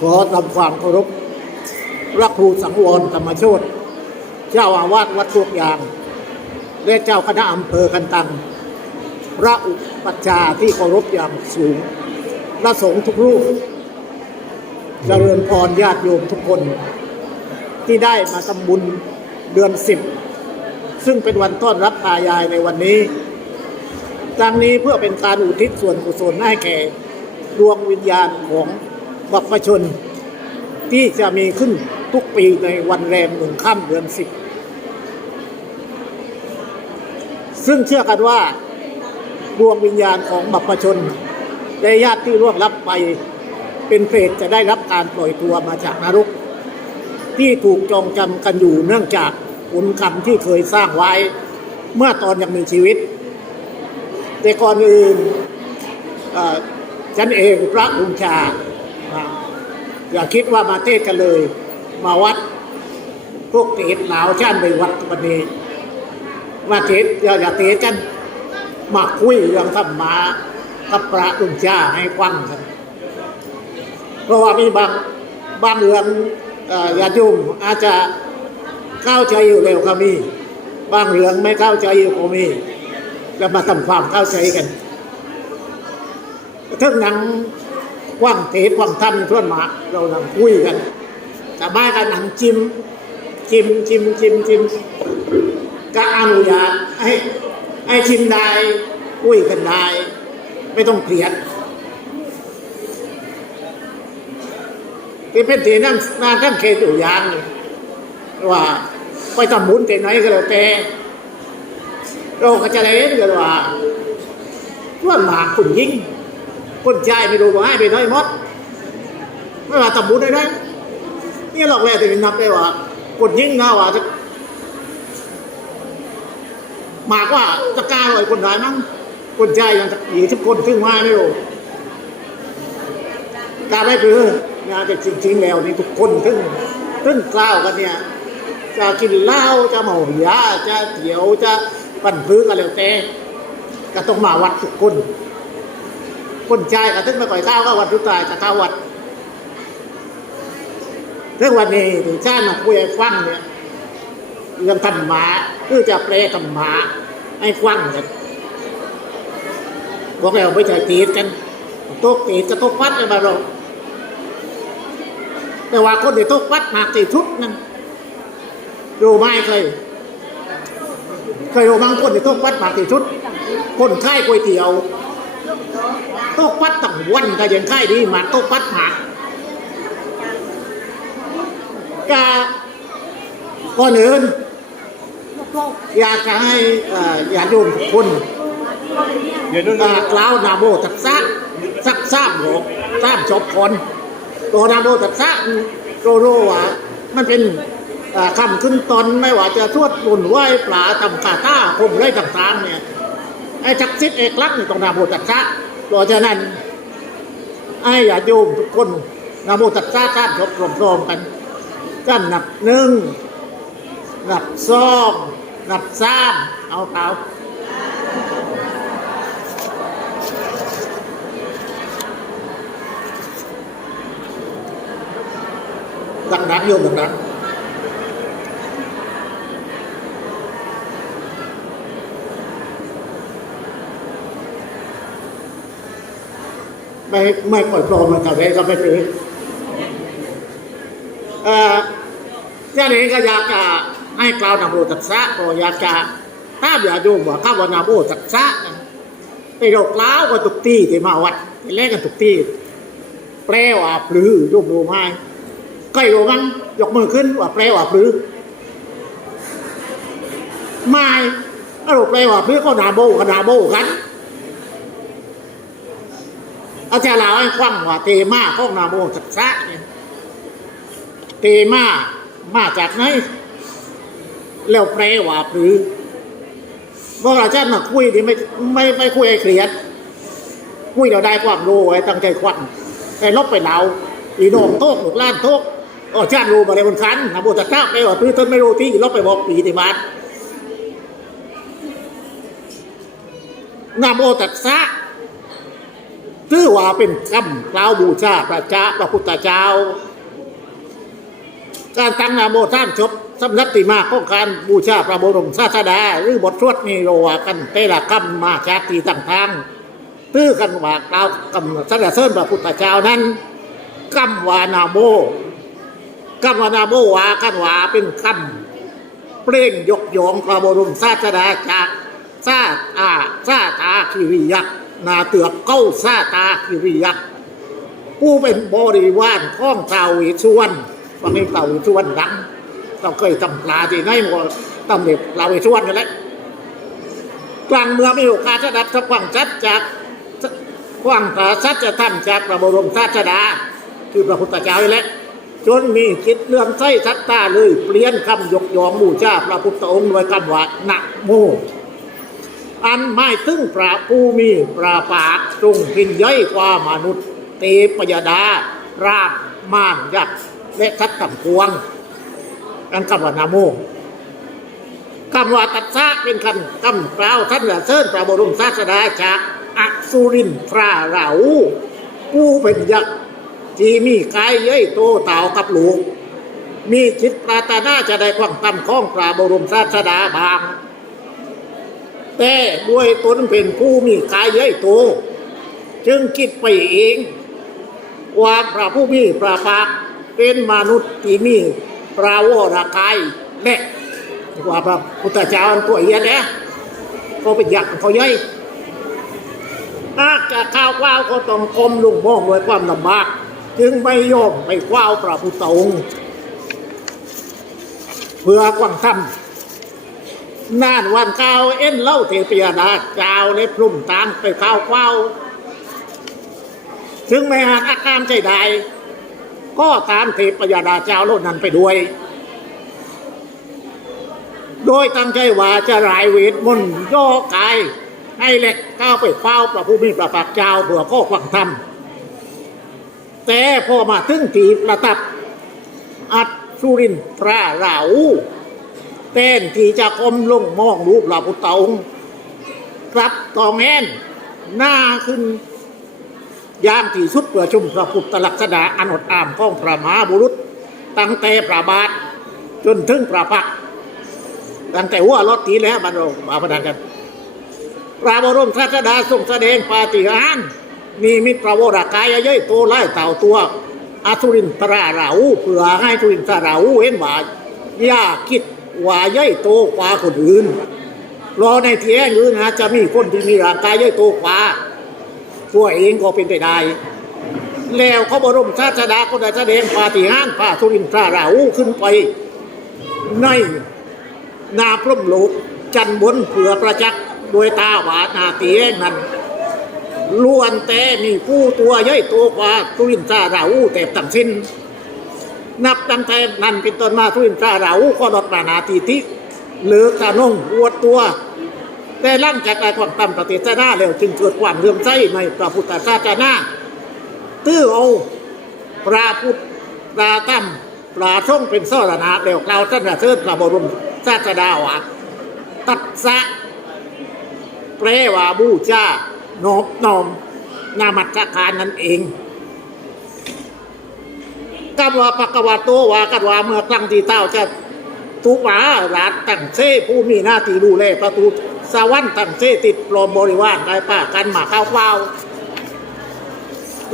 ขอทำความเคารพพระครูสังวรธรรมโชตเจ้าอาวาสวัดทุกอย่าง และเจ้าคณะอำเภอกันตัง พระอุปัชฌาย์ที่เคารพอย่างสูง พระสงฆ์ทุกรูปเจริญพรญาติโยมทุกคน ที่ได้มาทำบุญเดือนสิบ ซึ่งเป็นวันต้อนรับตายายในวันนี้ทั้งนี้เพื่อเป็นการอุทิศส่วนกุศลให้แก่ดวงวิญญาณของ บัพพชน ที่จะมีขึ้นทุกปีในวันแรมหนึ่งค่ำเดือนสิบซึ่งเชื่อกันว่าดวงวิญญาณของบัพพชนและญาติที่ร่วงลับไปเป็นเปรตจะได้รับการปล่อยตัวมาจากนรก ที่ถูกจองจำกันอยู่เนื่องจากผลกรรมที่เคยสร้างไว้ เมื่อตอนยังมีชีวิต แต่ก่อนอื่นฉันเองพระบุญชา อ่าอย่าคิดว่ามาเทศกันเลย มาวัด พวกเทศหลาวช่านไปวัดวันนี้มาเทศอย่าอย่าเทศกัน มาคุยเรื่องธรรมะกับพระบุญชาให้ฟังกันเพราะว่ามีบางบางเรื่องเอ่อญาติโยมอาจจะเข้าใจอยู่แล้วก็มี บางเรื่องไม่เข้าใจอยู่ก็มีจะมาทำความเข้าใจกันทึ่งหนัง กว้างเทศกว้างท่านเพื่อนมาเรานั่งคุยกันแต่บ้านกันหนังจิมจิมจิมจิมจิมก็อนุญาตให้ให้ชิมได้คุยกันได้ไม่ต้องเกลียดที่เป็นที่นั่งนาท่านเคตัวอย่านว่าไปทำบุญที่ไหนก็แล้วแต่เราก็จะเห็นกันว่าส่วนมาคุณยิ่ง คนชายไม่รู้ว่าให้ไปน้อยหมดไม่ว่าทำบุญได้ไหมนี่หลอกแหละแต่นับได้ว่าคนยิงนะว่าจะมากว่าจะกล้าเลยคนร้ายมั้งคนชายยังจะหยีทุกคนขึ้นมาไม่รู้การไม่คือนะแต่จริงๆแล้วนี่ทุกคนถึงถึงกล่าวกันเนี่ยจะกินเหล้าจะเมายาจะเที่ยวจะปั่นพื้นกันแล้วแต่ก็ต้องมาวัดทุกคน คนใจก็ถึงไม่ก่อยข้าก็วัดทุกตายจะเข้าวัดเรื่องวันนี้ถึงชาติมาคุยฟังเนี่ยเรื่องธรรมะคือจะแปลธรรมะให้ฟังกันบอกแล้วไม่ใช่ตีดกันโต๊ะตีจะโต๊ะวัดเลยมาเราแต่ว่าคนที่โต๊ะวัดมากที่สุดนั่นรู้ไหมเคยเคยรู้บางคนที่โต๊ะวัดมากที่สุดคนค่ายก๋วยเตี๋ยว โต๊ะวัดตั้งวันก็ยังค่ายดีมากโต๊ะวัดมากกาก่อนอื่นอยากจะให้เอ่อญาติโยมทุกคนเดี๋ยวนู่นอ่ากล่าวนาโมตัสสะสักสามหกสามจบคนตัวนาโมตัสสะโรโรว่ามันเป็นอ่าคำขึ้นตอนไม่ว่าจะทวดบุญไหว้ปลาตำกาต้าคมไรต่างๆเนี่ย ไอ้จักซิดเอกลักษณ์ต้องนาโมตัสสะเพราะฉะนั้นไอ้อย่าโยมทุกคนนาโมตัสสะข้ามจบพร้อมๆกันกันนับหนึ่งนับสองนับสามเอาเปล่าดังๆโยมดังๆ ไม่ไม่ปล่อยโปรมกับเองก็ไม่เป็นเอ่อเจ้าเองก็อยากจะให้กล่าวนาโมตัสสะก็อยากจะถ้าอย่าโยมว่าข้าวนาโมตัสสะนะไปโรกล้าวก็ตุกตีที่มาวัดไปเล่นกันตุกตีแปลว่าปลือโยมรู้ไหมใครรู้มั้งยกมือขึ้นว่าแปลว่าพลือไม่ถ้าเราแปลว่าพลือก็นาโบกับนาโบกัน อาจารย์ลาวให้คว่ำว่าเตมาของนาโบสักษะเนี่ยเตมามาจากไหนแล้วแปลว่าพลือบอกอาจารย์มาคุยดิไม่ไม่ไม่คุยให้เครียดคุยเราได้ความรู้ไว้ตั้งใจควันแต่ลบไปเราอีโนงโต๊ะหนุกล้านโต๊ะอ๋อชาติรู้มาในบนคันนะโบตัดข้าไปว่าพื้นต้นไม่รู้ที่ลบไปบอกปีที่บ้านนาโมตัสสะ ถือว่าเป็นคำกล่าวบูชาพระเจ้าพระพุทธเจ้า การตั้งนาโมท่านจบสำนักติมาของการบูชาพระบรมศาสดา หรือบทสวดนี้โรวากันแต่ละคำมาจากที่ต่างๆตื้อกันว่ากล่าวคำสรรเสริญพระพุทธเจ้านั้นคำวานาโมคำวานาโมวากันว่าเป็นคำเปล่งยกยองพระบรมศาสดาจากซาอาซาตาคิริยักษ์ นาเตือกเก้าซาตาคิริยักษ์ผู้เป็นบริวารของท้าวเวสสุวรรณวันนี้ท้าวเวสสุวรรณดังเราเคยทำปลาที่ไหนหมดตำเน็บท้าวเวสสุวรรณกันแหล้วกลางเมืองมีโอกาสจะดับสักวังชัดจากกว้างตาสัดจธรรมจากพระบรมศาสดา คือพระพุทธเจ้านี่แหละจนมีคิดเรื่องไส้ทักตาเลย เปลี่ยนคำยกยองบูชาพระพุทธองค์โดยคำว่านะโม อันหมายถึงพระผู้มีพระปากทรงพินย่อยกว่ามนุษย์ เตปยดาราบมานยักษ์และทัตตัมพวงอันคำว่านาโมคำว่าตัดซะเป็นคำคำกล่าวท่านเหลือเชิญพระบรมศาสดาจากอักสุรินทราเหลาผู้เป็นยักษ์ที่มีกายเย้ยโตเต่ากับหลูกมีจิตปรารถนาจะได้ความตำข้องพระบรมศาสดาบาง แต่ด้วยตนเป็นผู้มีกายใหญ่โตจึงคิดไปเอง ว่าพระผู้มีพระภาคเป็นมนุษย์ที่มีพระวรากายและว่าพระพุทธเจ้าอันตัวเอียนเนี่ยก็เป็นอยักษ์เขาใหญ่อากจะข้าวกว้าวก็ต้องกลมลุงมองด้วยความลำบาก จึงไม่ยอมไปกว้าวพระพุทธองค์เพื่อกวางทำ นานวันเก้าเอ็นเล่าเทพยาดาเจ้าเล็บลุ่มตามไปข้าวเฝ้าถึงไม่อาจอาการใจใดก็ตามเทพยาดาเจ้าโลดนั้นไปด้วย โดยตั้งใจว่าจะรายเวทมนต์ย่อกายให้เล็กก้าวไปเฝ้าพระผู้มีพระภาคเจ้าเผื่อข้อความธรรม แต่พอมาถึงทีประทับ อัดสุรินทร์พระเหลา เต้นที่จะก้มลงมองรูปพระพุทธองค์กลับตองแอนหน้าขึ้นยามที่สุดเพื่อชมพระพุทธลักษณะอนดอามของพระมหาบุรุษ ตั้งแต่พระบาท จนถึงพระพักตั้งแต่หัวรถทีแล้วบรรลงมาพนันกันพระบรมศาสดาทรงแสดงปาฏิหาริย์มีมิตรพระวรากายเย้ยโตไล่เต่าตัวอสุรินทราเหลาเพื่อให้สุรินทราเหลาเห็นว่า ยาคิด ว่าเย้ยโตกว่าคนอื่น รอในเทียนอื่นนะจะมีคนที่มีร่างกายเย้ยโตกว่าตัวเองก็เป็นไปได้ แล้วเขาบรมศาสดาก็ได้แสดงปาฏิหาริย์พระสุรินทราเหลาขึ้นไป ในนาพร่มโลกจันบนเผื่อประจักษ์โดยตาหวานาเตียงนั้นล้วนแต่มีผู้ตัวย่อยตัวกว่าทุรินทราราอูแต่ตั้งสิ้น นับตั้งแต่นั้นเป็นต้นมาทุรินทราราอูก็ลดปรานาทีทิหรือตานงอวดตัว แต่หลังจากได้ความตำปฏิเสธแล้วจึงเกิดความเลื่อมใสในพระพุทธศาสนาตื้อเอาพระพุทธระธรรมพระสงฆ์เป็นสรณะแล้วกล่าวท่านเสริญพระบรมศาสดาว่าตัดสะแปลว่าบูชานอบน้อมนามัสการนั่นเอง กำว่าปะกวาโตว่ากัวาเมื่อครั้งที่เต้าจะทุกหมาราตั้งเซผู้มีหน้าที่ดูแลประตูสวรรค์ตั้งเซติดปลอมบริวารได้ป้ากันหมาข้าวเฝ้า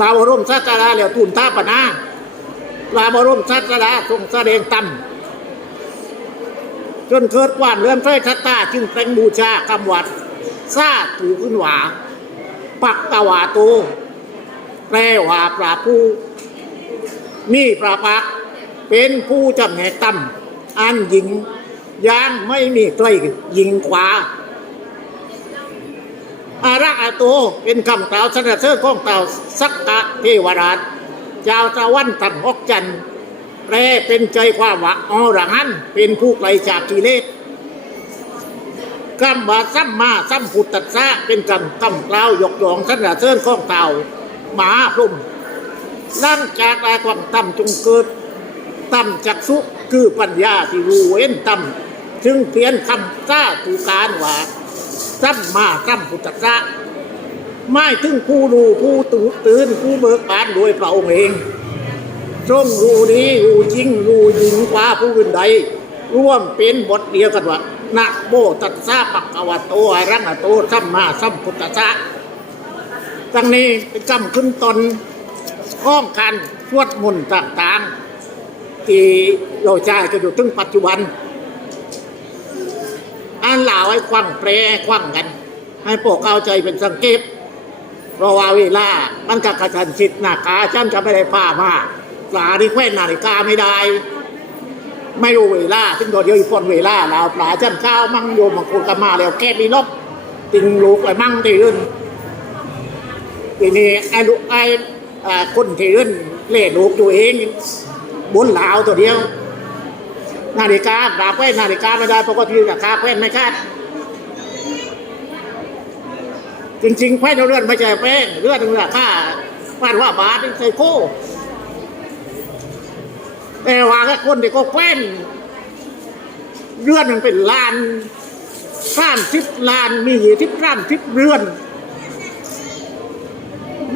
ลาวรมศาสดาแล้วทุนท่าปนาลาวรมศาสดาทรงแสดงตำจนเกิดความเลื่อมใสทัตตาจึงเป็นบูชาคำวัดซาถูขึ้นหวา ปักตวาโตแปลว่าพระผู้ มีพระพักเป็นผู้จำแนกตั้มอันหญิงย่างไม่มีใครยิงขวา อาระอาโตเป็นคำกล่าวสรรเสริญของเต่าสักกะเทวราชเจ้าตะวันตันฮอกจันทร์แปลเป็นใจความว่าอรหันเป็นผู้ไกลจากกิเลสคำว่าสัมมาสัมพุทธัสสะเป็นคำคำกล่าวยกยองสรรเสริญของเต่าหมาพรุ่ม หลังจากได้ความต่ำจงเกิดต่ำจักสุคือปัญญาที่รู้เว้นต่ำจึงเปลี่ยนคำซาตูการว่าสัมมาสัมพุทธะไม่ถึงผู้ดูผู้ตื่นผู้เบิกบานโดยพระองค์เองทรงรู้ดีรู้จริงรู้ยิงกว่าผู้อื่นใด ร่วมเป็นบทเดียวกันว่านะโมตัสสะปะกะวะโตอระหะโตสัมมาสัมพุทธะตั้งนี้เป็นจำขึ้นตน ข้องกันสวดมนต์ต่างๆ ที่เราใช้กันอยู่ถึงปัจจุบันอ่านเหล่าให้ควังแปรควังกัน ให้พวกเข้าใจเป็นสังเกตเพราะว่าเวลามันกับกระชันชิดหนากาฉันจะไม่ได้ผ้ามาปลาที่แขวนนาฬิกาไม่ได้ ไม่รู้เวลาซึ่งตัวเดียวอีกคนเวลาแล้วปลาฉันข้าวมั่งโยมบางคนก็มาแล้วแค่มีลบติงลูกไปมั่งที่อื่นทีนี้ไอ้ลูกไอ้ คนที่อื่นเล่ลูกตัวเอง บนเหลาวตัวเดียว นาฬิกาปลาแขวนนาฬิกาไม่ได้ปกติราคาแขวนไม่คาดจริงๆแขวนเอาเลื่อนไม่ใช่แป้งเลื่อนราคาฟาดว่าบาทเป็นไซโคแต่ว่าแค่คนที่ก็แขวนเลื่อนมันเป็นล้านสามสิบล้านมีทิพร่ามทิพเรือน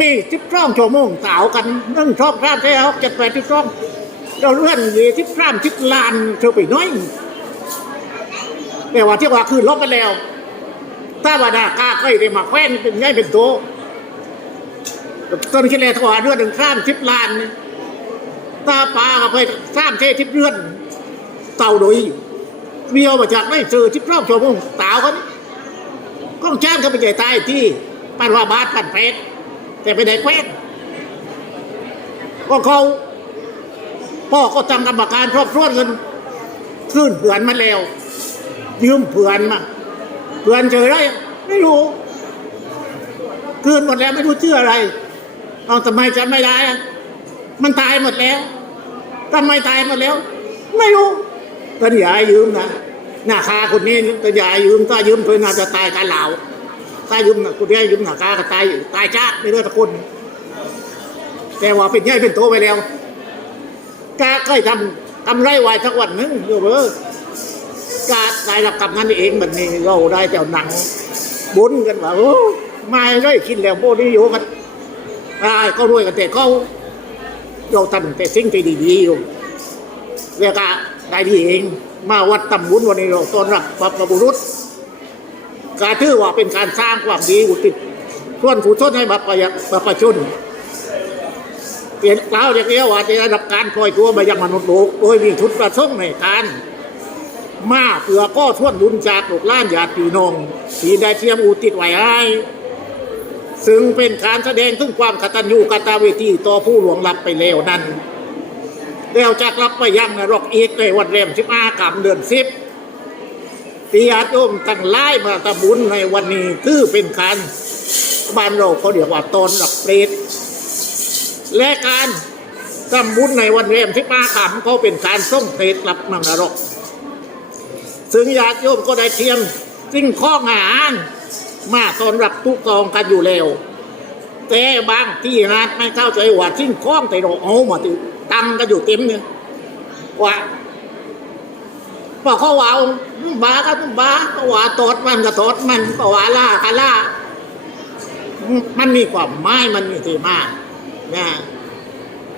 มีทิพร่องชั่วโมงต่าวกันนึ่งชอบร่ามได้เอาเจ็ดแปดทิพร่องเราเลื่อนยีทิพร่ามทิพลานเธอไปน้อยแต่ว่าที่ว่าคือลบไปแล้ว ถ้าว่าดากาเคยได้มาแคว้นเป็นไงเป็นโตตอนที่แรกถวายเรื่อนหนึ่งข้ามทิพลานตาปลาก็เคยข้ามเททิพเรื่อนเต่าโดยเมียวมาจากไม่เจอทิพรองชั่วโมงตาวกันก้องจ้างเขาไปใหญ่ตายที่ปันว่าบาทปันเพชร แต่ไปไหนแควนก็เขาพ่อก็ตั้งกรรมการครอบครัวเงินขึ้นเผื่อนมาแล้ว ยืมเผื่อนมาเผื่อนเจอไรไม่รู้คืนหมดแล้วไม่รู้ชื่ออะไรเอาทำไมจำไม่ได้มันตายหมดแล้วทำไมตายหมดแล้ว ไม่รู้ก็อย่าให้ยืมนะหน้าคาคนนี้ก็อย่าให้ยืมถ้ายืมเพื่อนอาจจะตายกันเหล่า ถ้ายืมนะคนนี้ยืมหน้าคาก็ตายตายชาติไม่เลือตะคนแต่ว่าเป็นใหญ่เป็นโตไปแล้วกาเคยทำทำไรไว้สักวันหนึงโยเบอร์การได้รับกรรมนั้นเองมันนี่เราได้แต่หนังบุญกันว่าโอ้ไม่ได้คิดแล้วโบนี่อยู่กันอ่าก็รวยกันแต่เขาเราทำแต่สิ่งที่ดีๆอยู่เรียกว่าได้ดีเองมาวัดตำบุญวันนี้เราต้อนรับพระบุรุษ การถือว่าเป็นการสร้างความดีอุทิศส่วนผู้ชนให้บัพยบัพชนเปลี่ยนกล่าวเรียกเรียกว่าจะได้รับการปล่อยตัวมายังมนุษย์โลกโดยมีทุนประสงค์ในการมาเพื่อก็ทวนบุญจากลูกล้านญาติพี่น้องที่ได้เทียมอุติดไว้ให้ซึ่งเป็นการแสดงถึงความกตัญญูกตเวทีต่อผู้หลวงลับไปแล้วนั้นแล้วจากรับไปยังนรกอีกในวันแรมสิบห้ากำเดือนสิบ ที่ญาติโยมตั้งไล่มาตะบุญในวันนี้คือเป็นการบ้านเราเขาเรียกว่าตอนหลับเปรตและการทำบุญในวันแรมสิบห้ากำเขาเป็นการส่งเปรตกลับมืองนรก ซึ่งญาติโยมก็ได้เตรียมสิ่งของอาหารมาตอนรับทุกกองกันอยู่แล้วแต่บางที่งานไม่เข้าใจว่าสิ่งของแต่เราเอามาติตั้งกันอยู่เต็มเนี่ยว่า พอเขาว่าบาก็บาก็ว่าตดมันก็ตดมันก็ว่าล่าก็ล่ามันมีความหมายมันมีที่มานะ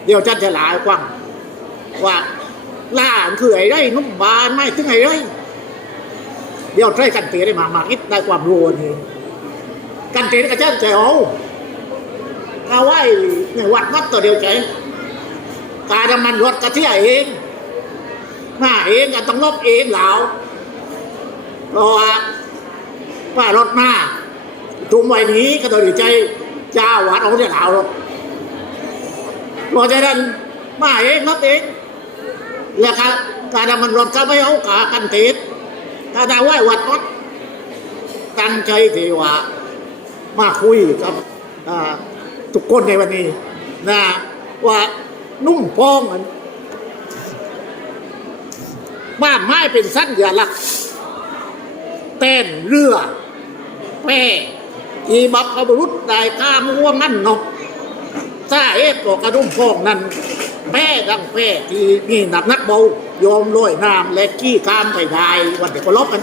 เดี๋ยวจะจะหลายกว้างว่าล่าคือไอ้ไรนุ่มบานไม่ถึงไอ้ไรเดี๋ยวใช้กันเตะได้มามาคิดได้ความรู้อันนี้กันเตะก็เจ้าใจเอาถ้าไหวในวัดวัดตัวเดียวใจการน้ำมันรถกระเทียเอง หน้าเองก็ต้องลบเองเหล่าเพราะว่าว่ารถมาจุ่มไว้นี้ก็ตัวดีใจเจ้าวัดเอาเนี่ยเหล่ารถเพราะฉะนั้นมาเองลบเองแล้วก็การน้ำมันรถก็ไม่เอากากันเตะถ้าได้ไหว้วัดวัดตั้งใจที่ว่ามาคุยกับทุกคนในวันนี้นะว่านุ่มพองมัน บ้านไม้เป็นสั้นอย่าลักษณ์เต้นเรือแพร่อีบับขบรุษได้ข้ามห่วงนั่นนกถ้าเอ๊ะก็กระดุมพองนั้นแพ้ดังแพ้ที่นี่หนักนักเบายอมลอยน้ำและขี้ข้ามไปได้วันเด็กก็ลบกัน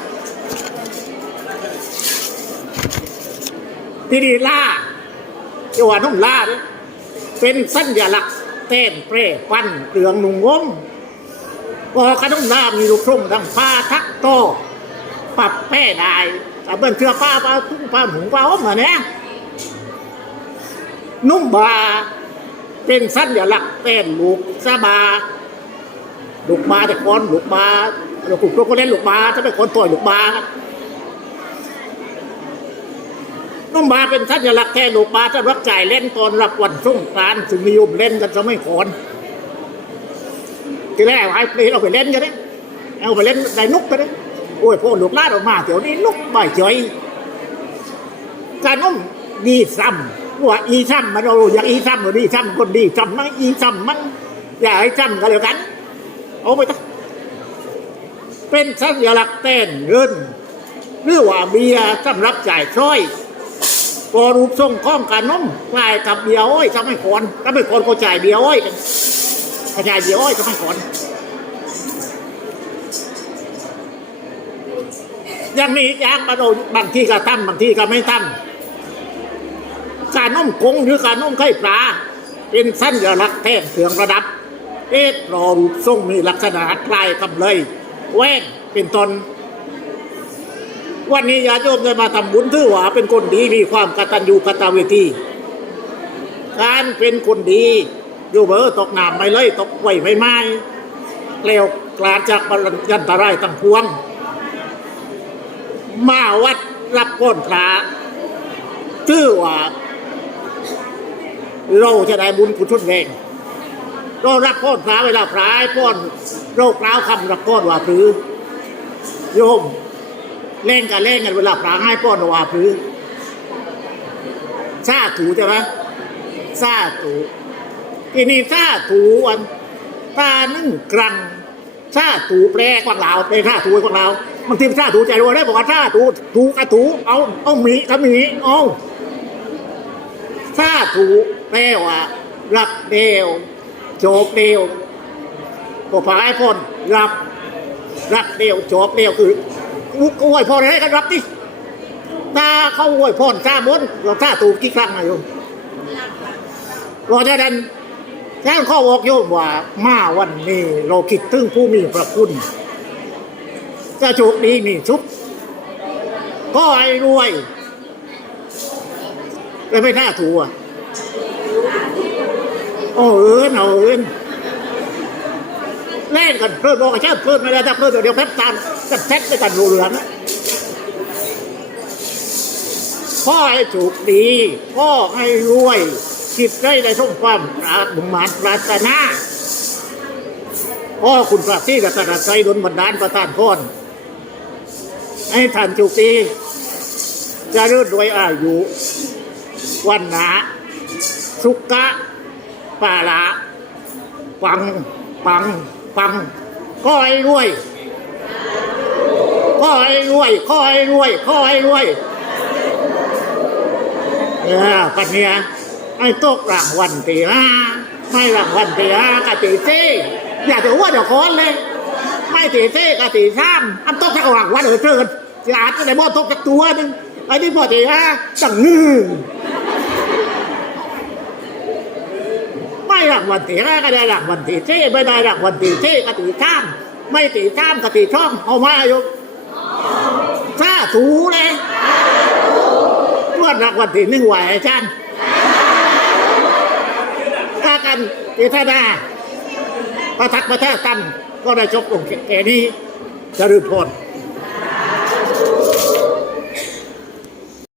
ทีนี้ล่าที่ว่านุ่มลาเนี่ยเป็นสัญลักษณ์เต้นเปร่ปั้นเกลืองนุ่งงม พอขนมลามีลูกทุ่งดังผ้าทักโตปับแป้ได้แต่เบิ้นเชือป้าป้าทุ่งป้าหมูป้าอ้อมมาเนี่ยนุ่มบา เป็นสัญลักษณ์เต้นลูกสบาลูกบาแต่คนลูกบาเรากลุ่มตัวก็เล่นลูกบาถ้าเป็นคนต่อยลูกบาครับน้องบาเป็นสัญลักษณ์แค่ลูกบาถ้ารับจ่ายเล่นตอนรับวันสงกรานต์ถึงนิยมเล่นกันจะไม่ขอน ทีแรกไอ้ปีเราไปเล่นกันเลยเอาไปเล่นได้นุกกันเลยโอ้ยพ่อลูกลาดออกมาเดี๋ยวนี้นุกบ่อยเฉยการน้องดีซ้ำว่าอีซ้ำมันเราอยากอีซ้ำหรือดีซ้ำคนดีซ้ำมันอีซ้ำมันอย่าให้ซ้ำกันเลยกันเอาไปตั้งเป็นสัญลักษณ์เต้นเงินหรือว่าเบียร์สำหรับจ่ายช่อยพอรูปทรงข้องกันน้มจ่ายกับเบียอ้อยทำให้คนถ้าไม่คนก็จ่ายเบียอ้อยกัน ถ้ายเบียร์อ้อยทำให้คนยังมีอยางมาโดนบางที่ก็ทำบางที่ก็ไม่ทำการน้มคงหรือการน้มไข่ปลา เป็นสัญลักษณ์แท่นเสืองระดับ เอ๊ะรอรูปทรงมีลักษณะคล้ายกับเลยแว่นเป็นตนวันนี้ญาติโยมได้มาทำบุญถือว่าเป็นคนดีมีความกตัญญูกตเวที การเป็นคนดี อยู่เบอตกน้ำไม่เลยตกไว้ไม่ไม้เลวกลาดจากบรรยันตรายตั้งพวง มาวัดรับก้นพระถือว่า เราจะได้บุญกุศลแรงเรารับพ้นพระเวลาพระให้พ้นโรคร้าวคำรับพ้นว่าพรือโยมเล่นกันเล่นกันเวลาพระให้พ้นว่าพรือซาถูใช่ไหมซาถู ทีนี้ซาถูวันตานึ่งกรังซาถูแปลกวางลาวแปลซาถูกวางลาวบางทีซาถูใจรัวได้บอกว่าซาถูถูกระถูเอาเอาหมีกับหมีเอาถ้าถูแปลว่ารับเดียวจบเดียวก็พายพ้นรับรับเดียวจบเดียวคือกูกูไหวพรให้กันรับดิถ้าเขาไหวพรถ้ามนเราถ้าถูกกี่ครั้งนะโยมเราะฉะนั้น แท่นข้อบอกโยมว่ามาวันนี้เราคิดถึงผู้มีพระคุณจะโชคดีมีชุกก็ให้รวย แล้วไม่ท่าถูอะโอ้เอินเอาเอินเล่นกันเพลิดบอกกับชาติเพลิดไม่ได้ถ้าเพลิดเดี๋ยวแป๊บตามจะแท็กด้วยกันรูเหลืองพ่อให้ถูกดีพ่อให้รวย คิดได้ในทุ่งความปราบมุงมานปรารถนาพ่อคุณพระที่กับตรัสใจดนบันดาลประทานพรให้ท่านถูกดีเจะรื่นด้วยอายุ วันนะสุกะปาละปัง ปัง ปังก็ให้รวยก็ให้รวยก็ให้รวยก็ให้รวยเนี่ยปัญญา ไอ้ตกรางวัลตีห้าไม่รางวัลตีห้ากะตีเต้อย่าถือว่าเดี๋ยวคอนเลย ไม่ตีเต้กะตีข้ามอันตกจากรางวัลเออเกินจะอาจจะได้บ่ตกจากตัวหนึงไอ้ที่พอตีห้าจังงือไม่รางวัลตีห้าก็ได้รางวัลตีเท่ไม่ได้รางวัลตีเท่ก็ตีข้ามไม่ตีข้ามก็ตีช่องเอามาอยู่ถ้าถูเลยเมื่อรางวัลตีหนึ่งไหวอาจารย์ถ้า กันเทนาดาพระทักพระแท้กัน ก็ได้จบองค์แก่นี้จะรื้อพล